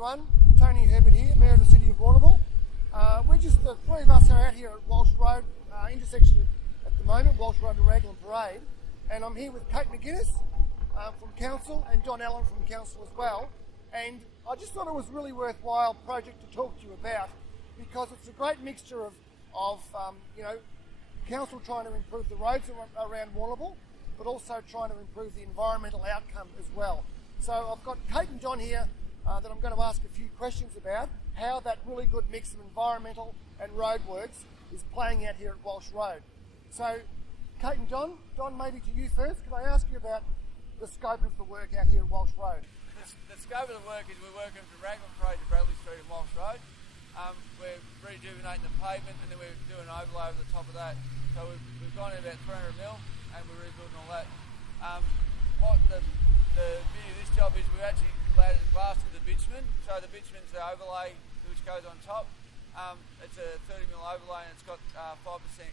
everyone. Tony Herbert here, Mayor of the City of Warrnambool. We're just the three of us are out here at Walsh Road intersection at the moment, Walsh Road and Raglan Parade, and I'm here with Kate McGuinness from Council and Don Allen from Council as well. And I just thought it was a really worthwhile project to talk to you about because it's a great mixture of Council trying to improve the roads around Warrnambool, but also trying to improve the environmental outcome as well. So I've got Kate and John here that I'm going to ask a few questions about how that really good mix of environmental and roadworks is playing out here at Walsh Road. So Kate and John, maybe to you first, could I ask you about the scope of the work out here at Walsh Road? The scope of the work is we're working from Raglan Parade to Bradley Street and Walsh Road. We're rejuvenating the pavement and then we're doing an overlay over the top of that. So we've gone in about 300 mil and we're rebuilding all that. What the beauty of this job is we've actually laid glass to the bitumen. So the bitumen's the overlay which goes on top. It's a 30 mil overlay and it's got 5%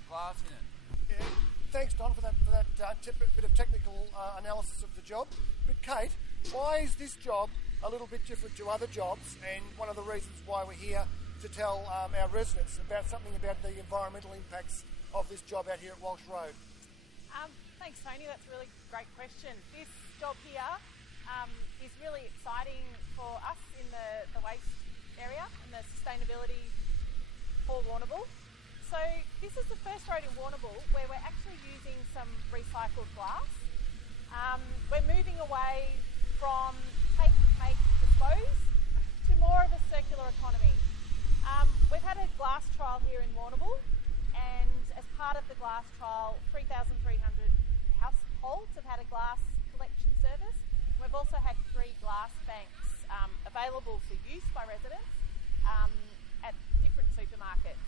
glass in it. Yeah. Thanks, Don, for that bit of technical analysis of the job. But Kate, why is this job a little bit different to other jobs, and one of the reasons why we're here to tell our residents about something about the environmental impacts of this job out here at Walsh Road? Thanks, Tony. That's a really great question. This job here is really exciting for us in the waste area and the sustainability for Warrnambool. So this is the first road in Warrnambool where we're actually using some recycled glass. We're moving away from take, make, dispose to more of a circular economy. We've had a glass trial here in Warrnambool, and as part of the glass trial, 3,300 households have had a glass collection service. We've also had 3 glass banks available for use by residents at different supermarkets.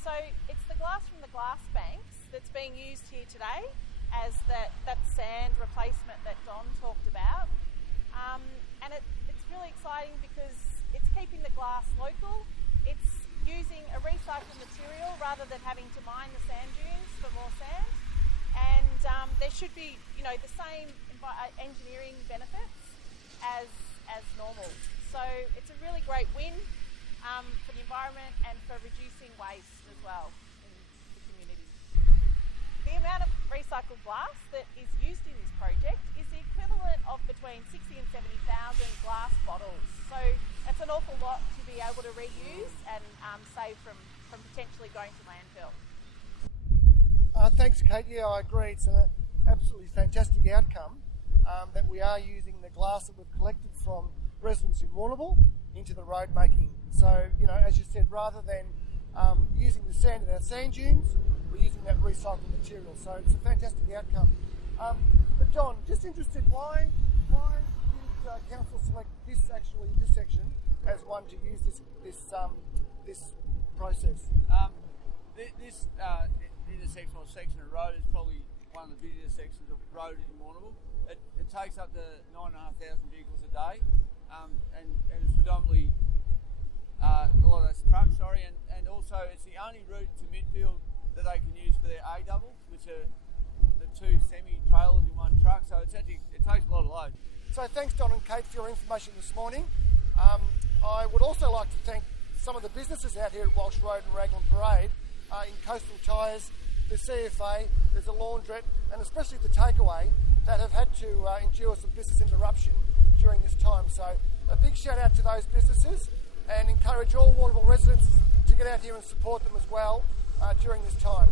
So it's the glass from the glass banks that's being used here today as that sand replacement that Don talked about. And it's really exciting because it's keeping the glass local. It's using a recycled material rather than having to mine the sand dunes for more sand. And there should be, the same engineering benefits as normal. So it's a really great win for the environment and for reducing waste as well in the community. The amount of recycled glass that is used in this project is the equivalent of between 60 and 70,000 glass bottles. So that's an awful lot to be able to reuse and save from potentially going to landfill. Thanks, Kate. Yeah, I agree. It's an absolutely fantastic outcome that we are using the glass that we've collected from residents in Warrnambool into the road making. So, as you said, rather than using the sand in our sand dunes, we're using that recycled material. So it's a fantastic outcome. But Don, just interested, why did Council select this intersection as one to use this process? This intersection or section of road is probably one of the busiest sections of road in Warrnambool. It takes up to 9,500 vehicles a day, and it's predominantly a lot of those trucks, and also it's the only route to midfield that they can use for their A doubles, which are the 2 semi-trailers in one truck, so it takes a lot of load. So thanks, Don and Kate, for your information this morning. I would also like to thank some of the businesses out here at Walsh Road and Raglan Parade, in Coastal Tyres, the CFA, there's a laundrette, and especially the takeaway that have had to endure some business interruption during this time. So a big shout out to those businesses and encourage all Warrnambool residents to get out here and support them as well during this time.